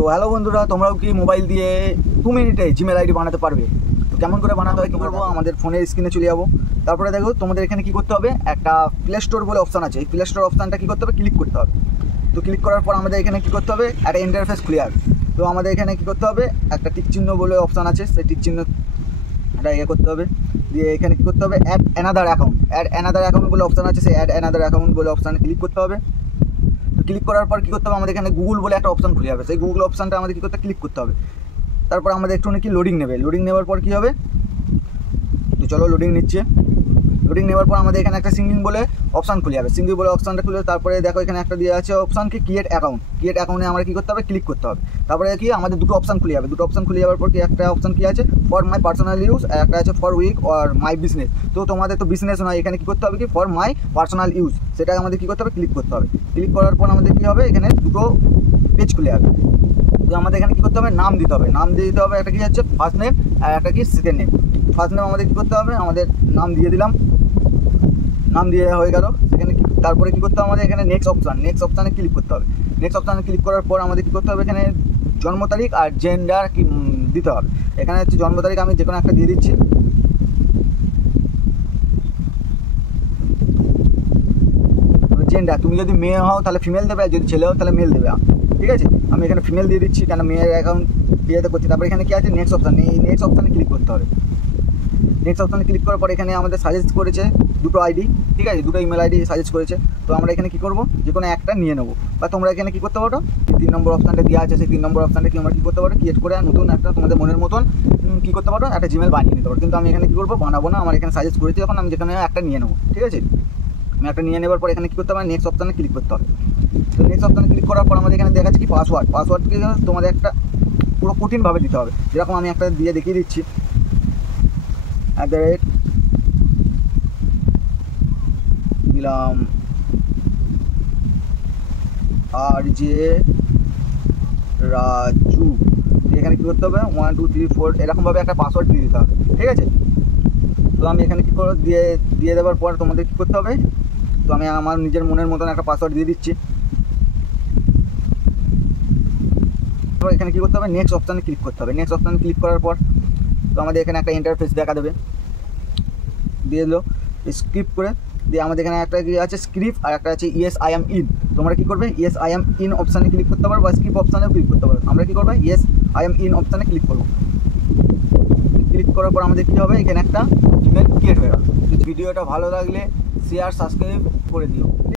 So hello বন্ধুরা, তোমরাও কি মোবাইল দিয়ে 2 মিনিটে জিমেল আইডি বানাতে পারবে? তো কেমন করে বানাতে হয় কী করবো, আমাদের ফোনের স্ক্রিনে চলে যাবো। তারপরে দেখো তোমাদের এখানে কী করতে হবে, একটা প্লে স্টোর বলে অপশান আছে। এই প্লে স্টোর অপশানটা কী করতে হবে, ক্লিক করতে হবে। তো ক্লিক করার পর আমাদের এখানে কী করতে হবে, একটা ইন্টারফেস খুলে আসবে। তো আমাদের এখানে কী করতে হবে, একটা টিক চিহ্ন বলে অপশান আছে, সেই টিক চিহ্ন এটা করতে হবে। দিয়ে এখানে কী করতে হবে, অ্যাড অ্যানাদার অ্যাকাউন্ট বলে অপশান আছে, সেই অ্যাড অ্যানাদার অ্যাকাউন্ট বলে অপশানে ক্লিক করতে হবে। তো ক্লিক করার পর কী করতে হবে, আমাদের এখানে গুগল বলে একটা অপশান খুলে যাবে। সেই গুগল অপশানটা আমাদের কী করতে ক্লিক করতে হবে। তারপর আমাদের একটু নাকি লোডিং নেবে। লোডিং নেওয়ার পর কী হবে, তো চলো লোডিং নিচ্ছে। লোডিং নেওয়ার পর আমাদের এখানে একটা সিঙ্গিং বলে অপশান খুলে যাবে। সিঙ্গিং বলে অপশানটা খুলে তারপরে দেখো এখানে একটা দিয়ে আছে অপশান কি ক্রিয়েট অ্যাকাউন্টে আমরা কী করতে হবে, ক্লিক করতে হবে। তারপরে কি আমাদের দুটো অপশান খুলে যাবে। দুটো অপশান খুলে যাওয়ার পর কি একটা অপশান কি আছে, ফর মাই পার্সোনাল ইউজ, আর একটা আছে for week or my business. তো তোমাদের তো বিজনেস নয়, এখানে কী করতে হবে কি ফর মাই পার্সোনাল ইউজ, সেটা আমাদের কী করতে হবে, ক্লিক করতে হবে। ক্লিক করার পর আমাদের কী হবে, এখানে দুটো পেজ খুলে যাবে। তো আমাদের এখানে কী করতে হবে, নাম দিতে হবে। নাম দিয়ে দিতে হবে, একটা কি হচ্ছে ফার্স্ট নেম আর একটা কি সেকেন্ড নেম। ফার্স্ট নেম আমাদের কী করতে হবে, আমাদের নাম দিয়ে দিলাম, নাম দিয়ে হয়ে গেল। সেখানে তারপরে কী করতে হবে, আমাদের এখানে নেক্সট অপশানে ক্লিক করতে হবে। নেক্সট অপশানে ক্লিক করার পর আমাদের কী করতে হবে, এখানে জন্ম তারিখ আর জেন্ডার কি দিতে হবে। এখানে হচ্ছে জন্ম তারিখ আমি যে কোনো একটা দিয়ে দিচ্ছি। জেন্ডার তুমি যদি মেয়ে হও তাহলে ফিমেল দেবে, আর যদি ছেলে হও তাহলে মেল দেবে। ঠিক আছে, আমি এখানে ফিমেল দিয়ে দিচ্ছি, কেন মেয়ের অ্যাকাউন্ট ক্রিয়েট করছি। তারপরে এখানে কী আছে, নেক্সট অপশান, এই নেক্সট অপশানে ক্লিক করতে হবে। নেক্সট অপশানে ক্লিক করার পর এখানে আমাদের সাজেস্ট করেছে দুটো আইডি, ঠিক আছে, দুটো ইমেল আইডি সাজেস্ট করেছে। তো আমরা এখানে কী করবো, যে কোনো একটা নিয়ে নেবো। বা তোমরা এখানে কী করতে পারো, 3 নম্বর অপশানটা দেওয়া আছে, সেই 3 নম্বর অপশানটা কি আমরা কী করতে পারো, ক্রিয়েট করে নতুন একটা তোমাদের মনের মতন কী করতে পারো, একটা জিমেল বানিয়ে নিতে পারো। কিন্তু আমি এখানে কী করবো, বানাবো না, আমার এখানে সাজেস্ট করেছি, এখন আমি যেখানে একটা নিয়ে নেবো। ঠিক আছে, আমি একটা নিয়ে নেওয়ার পর এখানে কী করতে হবে, নেক্সট অপশানে ক্লিক করতে হবে। তো নেক্সট অপশানে ক্লিক করার পর আমাদের এখানে দেখাচ্ছে কি পাসওয়ার্ডকে তোমাদের একটা পুরো কঠিনভাবে দিতে হবে। যেরকম আমি একটা দিয়ে দেখিয়ে দিচ্ছি, দিলাম RJ রাজু। এখানে কী করতে হবে, 1 2 3 4 এরকমভাবে একটা পাসওয়ার্ড দিয়ে দিতে হবে। ঠিক আছে, তো আমি এখানে কী করে দিয়ে দেওয়ার পর তোমাদের কী করতে হবে, তো আমি আমার নিজের মনের মতন একটা পাসওয়ার্ড দিয়ে দিচ্ছি। তো এখানে কী করতে হবে, নেক্সট অপশানে ক্লিক করতে হবে। নেক্সট অপশানে ক্লিক করার পর তো আমাদের এখানে একটা ইন্টারফেস দেখা দেবে, দিয়ে দিল স্ক্রিপ্ট করে। দিয়ে আমাদের এখানে একটা কি আছে স্ক্রিপ্ট, আর একটা আছে ইয়েস আই এম ইন। তোমরা কী করবে, ইয়েস আই এম ইন অপশানে ক্লিক করতে পারো বা স্ক্রিপ্ট অপশানেও ক্লিক করতে পারো। আমরা কী করবো, ইয়েস আই এম ইন অপশানে ক্লিক করবো। ক্লিক করার পর আমাদের কী হবে, এখানে একটা জিমেল ক্রিয়েট হয়ে গেল। ভিডিওটা ভালো লাগলে শেয়ার সাবস্ক্রাইব করে দিও।